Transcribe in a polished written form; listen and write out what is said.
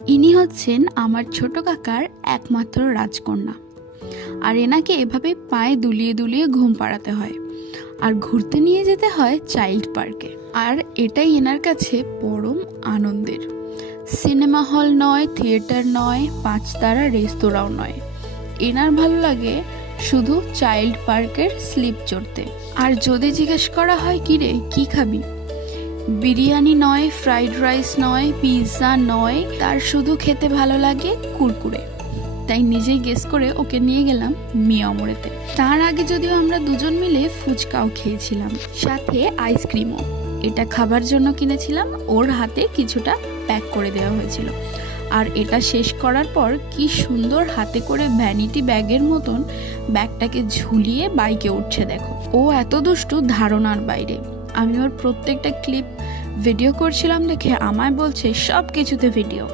ইনি হচ্ছেন আমার ছোট কাকার একমাত্র রাজকন্যা। আর এনাকে এভাবে পায়ে দুলিয়ে দুলিয়ে ঘুম পাড়াতে হয় আর ঘুরতে নিয়ে যেতে হয় চাইল্ড পার্কে। আর এটাই এনার কাছে পরম আনন্দের। সিনেমা হল নয়, থিয়েটার নয়, 5 তারা রেস্তোরাঁও নয়, এনার ভালো লাগে শুধু চাইল্ড পার্কের স্লিপ চড়তে। আর যদি জিজ্ঞেস করা হয় কিরে কি খাবি, বিরিয়ানি নয়, ফ্রাইড রাইস নয়, পিৎজা নয়, তার শুধু খেতে ভালো লাগে কুরকুরে। তাই নিজেই গেস করে ওকে নিয়ে গেলাম মিয়ামরেতে। তার আগে যদিও আমরা দুজন মিলে ফুচকাও খেয়েছিলাম, সাথে আইসক্রিমও। এটা খাবার জন্য কিনেছিলাম, ওর হাতে কিছুটা প্যাক করে দেওয়া হয়েছিল। আর এটা শেষ করার পর কি সুন্দর হাতে করে ভ্যানিটি ব্যাগের মতন ব্যাগটাকে ঝুলিয়ে বাইকে উঠছে দেখো। ও এত দুষ্টু ধারণার বাইরে। আমি ওর প্রত্যেকটা ক্লিপ ভিডিও করছিলাম দেখে আমায় বলছে সব কিছুতে ভিডিও।